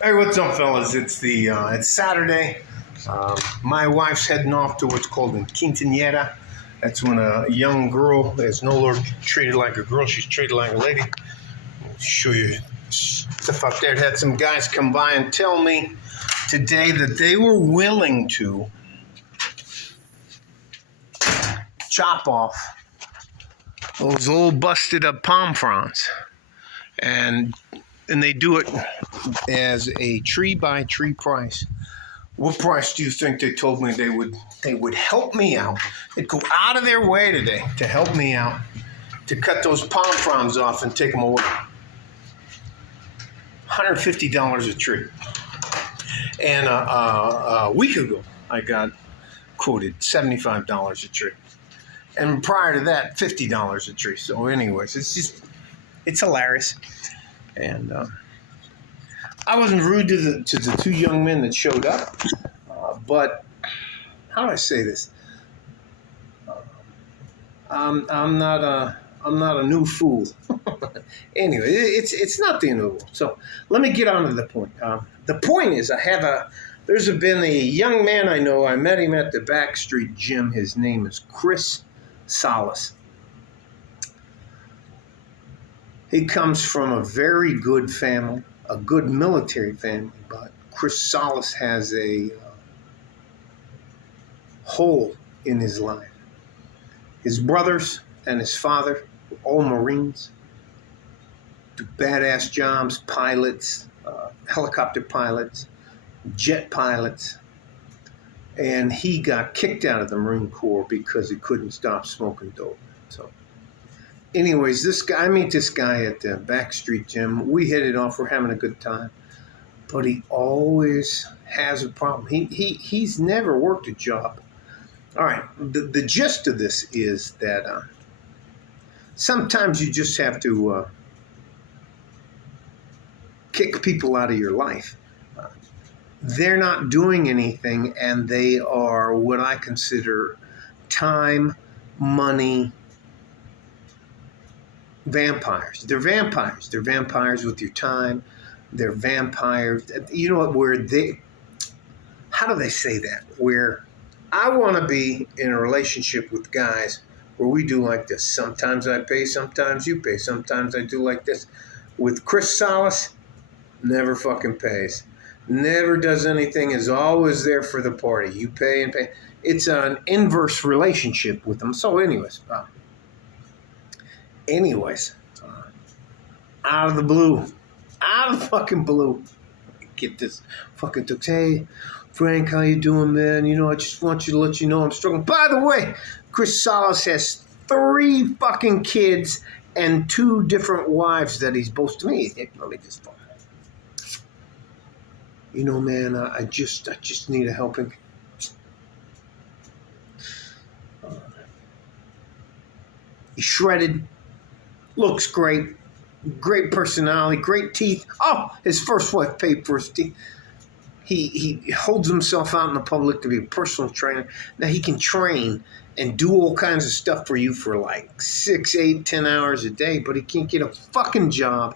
Hey, what's up, fellas? It's Saturday. My wife's heading off to what's called a quinceañera. That's when a young girl is no longer treated like a girl; she's treated like a lady. I'll show you stuff out there. Had some guys come by and tell me today that they were willing to chop off those old busted up palm fronds, and they do it as a tree by tree price. What price do you think they told me they would help me out? They'd go out of their way today to help me out to cut those palm fronds off and take them away. $150 a tree. And a week ago, I got quoted $75 a tree. And prior to that, $50 a tree. So anyways, it's hilarious. And I wasn't rude to the two young men that showed up, but how do I say this? I'm not a new fool. Anyway, it's not the new. So let me get on to the point. The point is, there's been a young man I know. I met him at the Backstreet Gym. His name is Chris Salas. He comes from a very good family, a good military family, but Chris Salas has a hole in his life. His brothers and his father were all Marines, do badass jobs, pilots, helicopter pilots, jet pilots, and he got kicked out of the Marine Corps because he couldn't stop smoking dope. So anyways, I meet this guy at the Backstreet Gym. We hit it off. We're having a good time. But he always has a problem. He's never worked a job. All right. The gist of this is that sometimes you just have to kick people out of your life. They're not doing anything, and they are what I consider time, money, vampires. They're vampires. They're vampires with your time. They're vampires. You know what? How do they say that? Where I want to be in a relationship with guys where we do like this. Sometimes I pay, sometimes you pay. Sometimes I do like this. With Chris Salas, never fucking pays. Never does anything. Is always there for the party. You pay and pay. It's an inverse relationship with them. So anyways, out of the blue, out of the fucking blue, get this fucking text. Hey, Frank, how you doing, man? You know, I just want you to let you know I'm struggling. By the way, Chris Salas has 3 fucking kids and 2 different wives that he's boasted to me. Let me just phone. You know, man, I just need a helping. He's shredded, looks great, great personality, great teeth. Oh, his first wife paid for his teeth. He holds himself out in the public to be a personal trainer. Now he can train and do all kinds of stuff for you for like 6, 8, 10 hours a day, but he can't get a fucking job.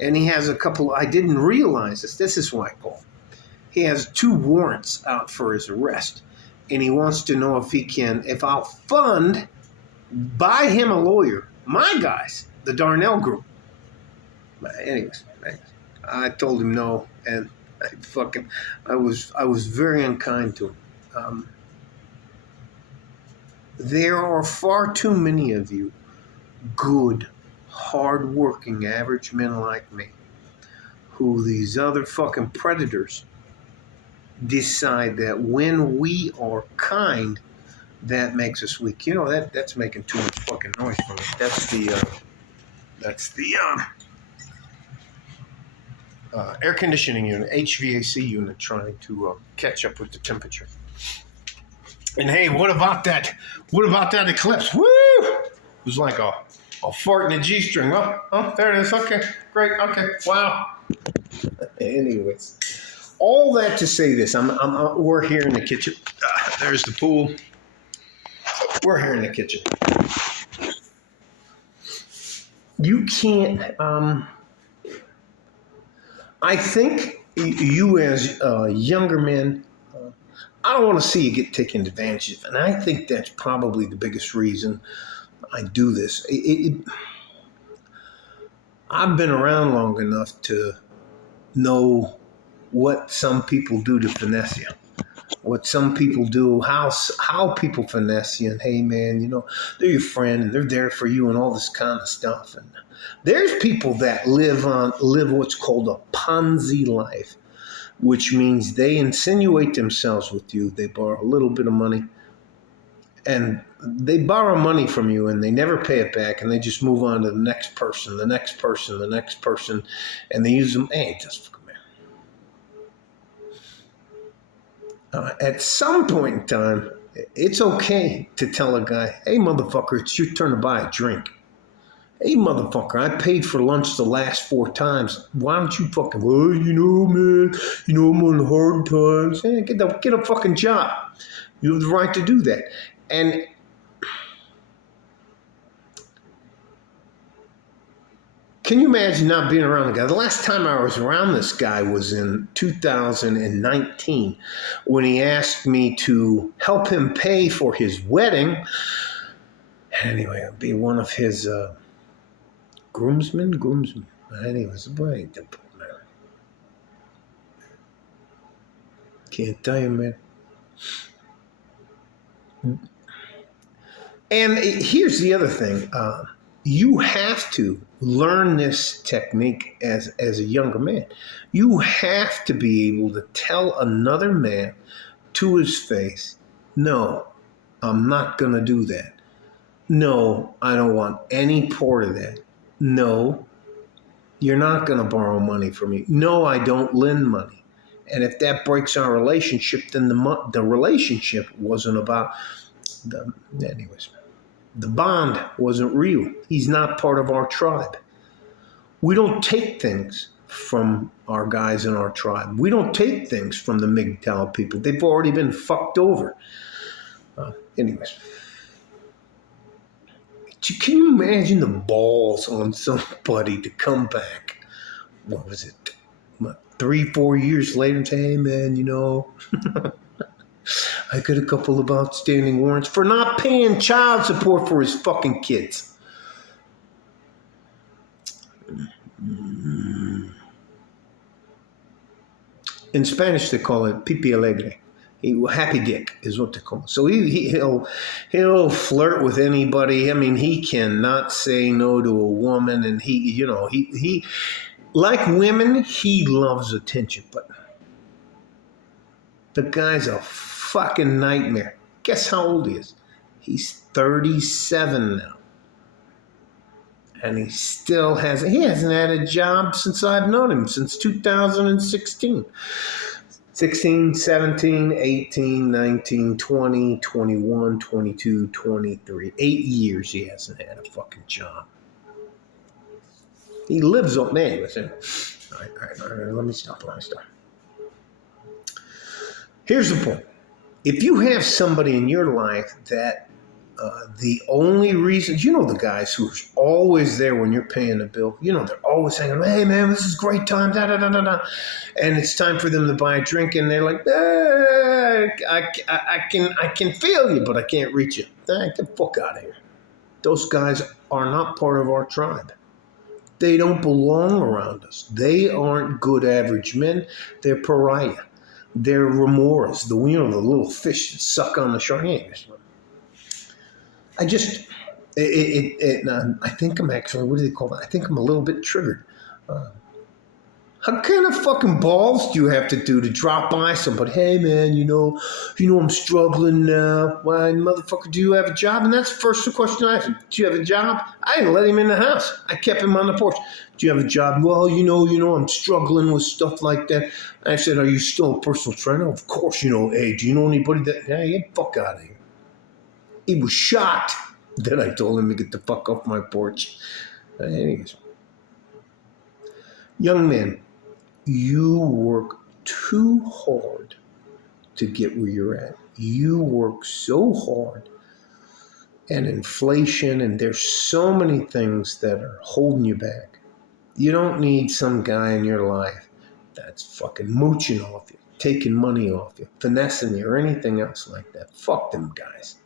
And he has a couple, I didn't realize this. This is why I call. He has 2 warrants out for his arrest. And he wants to know if I'll buy him a lawyer. My guys, the Darnell Group. But anyways, I told him no, and I was very unkind to him. There are far too many of you good, hard-working, average men like me who these other fucking predators decide that when we are kind, that makes us weak. You know, that's making too much fucking noise for me. That's the air conditioning unit, HVAC unit, trying to catch up with the temperature. And hey, what about that eclipse? Woo! It was like a fart in a G-string. Oh, there it is. Okay, great. Okay, wow. Anyways, all that to say this, we're here in the kitchen. There's the pool. We're here in the kitchen. You can't. I think you as younger men, I don't want to see you get taken advantage of. And I think that's probably the biggest reason I do this. I've been around long enough to know what some people do to finesse you, what some people do, how people finesse you, and hey man, they're your friend and they're there for you and all this kind of stuff. And there's people that live what's called a Ponzi life, which means they insinuate themselves with you. They borrow a little bit of money, and they borrow money from you and they never pay it back, and they just move on to the next person, the next person, the next person, and they use them. Hey, just come here. At some point in time, it's okay to tell a guy, hey, motherfucker, it's your turn to buy a drink. Hey, motherfucker, I paid for lunch the last 4 times. Why don't you fucking, well, man, I'm on hard times. Hey, get a fucking job. You have the right to do that. And can you imagine not being around the guy? The last time I was around this guy was in 2019 when he asked me to help him pay for his wedding. Anyway, I'll be one of his groomsmen. Anyways, boy, can't tell you, man. And here's the other thing. You have to learn this technique as a younger man. You have to be able to tell another man to his face, no, I'm not going to do that. No, I don't want any part of that. No, you're not going to borrow money from me. No, I don't lend money. And if that breaks our relationship, then the relationship wasn't about anyways. The bond wasn't real. He's not part of our tribe. We don't take things from our guys in our tribe. We don't take things from the MGTOW people. They've already been fucked over. Anyways. Can you imagine the balls on somebody to come back? What was it? 3-4 years later and say, hey man, I got a couple of outstanding warrants for not paying child support for his fucking kids. In Spanish, they call it pipi alegre. Happy dick is what they call it. So he'll flirt with anybody. I mean, he cannot say no to a woman, and he like women, he loves attention, but the guy's a fucking nightmare. Guess how old he is? He's 37 now. And he hasn't had a job since I've known him, since 2016. 16, 17, 18, 19, 20, 21, 22, 23. 8 years he hasn't had a fucking job. He lives on, man, listen. All right, let me stop. Here's the point. If you have somebody in your life that the only reason, the guys who's always there when you're paying the bill, they're always saying, hey man, this is great time, and it's time for them to buy a drink, and they're like, I can feel you, but I can't reach you. Get the fuck out of here. Those guys are not part of our tribe. They don't belong around us. They aren't good average men. They're pariah. They're remoras, the little fish that suck on the shark. I think I'm actually, what do they call that? I think I'm a little bit triggered. How kind of fucking balls do you have to do to drop by somebody? Hey man, I'm struggling now. Why, motherfucker, do you have a job? And that's the first question I asked him. Do you have a job? I didn't let him in the house. I kept him on the porch. Do you have a job? Well, I'm struggling with stuff like that. I said, are you still a personal trainer? Of course, hey, do you know anybody that, get the fuck out of here. He was shocked that I told him to get the fuck off my porch. Anyways. Young man, you work too hard to get where you're at. You work so hard, and inflation, and there's so many things that are holding you back. You don't need some guy in your life that's fucking mooching off you, taking money off you, finessing you, or anything else like that. Fuck them guys.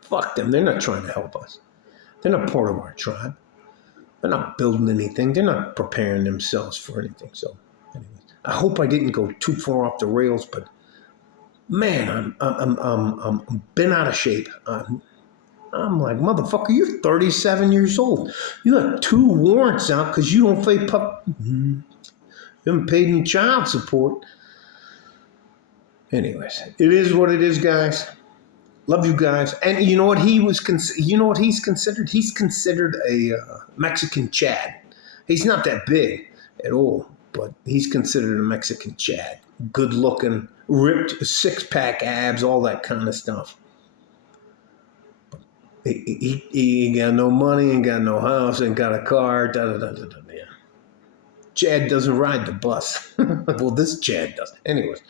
Fuck them. They're not trying to help us. They're not part of our tribe. They're not building anything. They're not preparing themselves for anything. So, anyways, I hope I didn't go too far off the rails, but man, I'm been out of shape. I'm like, motherfucker, you're 37 years old. You have 2 warrants out because you don't pay you haven't paid any child support. Anyways, it is what it is, guys. Love you guys. And you know what you know what he's considered? He's considered a Mexican Chad. He's not that big at all, but he's considered a Mexican Chad. Good looking, ripped, 6-pack abs, all that kind of stuff. He ain't got no money, ain't got no house, ain't got a car. Yeah. Chad doesn't ride the bus. Well, this Chad does. Anyways,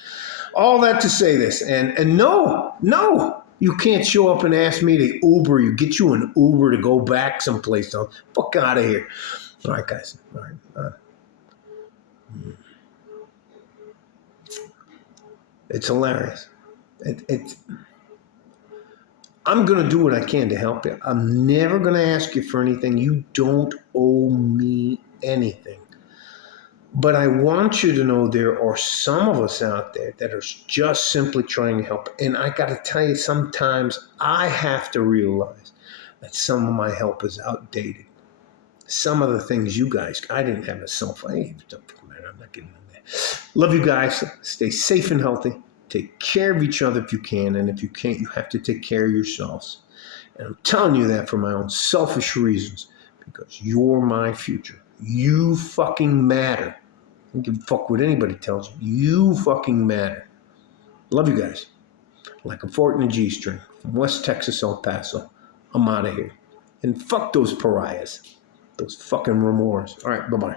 all that to say this, and no, you can't show up and ask me to Uber you, get you an Uber to go back someplace else. Fuck out of here. All right, guys. All right. It's hilarious. I'm going to do what I can to help you. I'm never going to ask you for anything. You don't owe me anything. But I want you to know there are some of us out there that are just simply trying to help. And I got to tell you, sometimes I have to realize that some of my help is outdated. Some of the things you guys, I didn't have a cell phone. Hey, I'm not getting in there. Love you guys. Stay safe and healthy. Take care of each other if you can. And if you can't, you have to take care of yourselves. And I'm telling you that for my own selfish reasons, because you're my future. You fucking matter. I don't give a fuck what anybody tells you. You fucking matter. Love you guys. Like a fort in a G-string. From West Texas, El Paso. I'm out of here. And fuck those pariahs. Those fucking remorse. All right, bye-bye.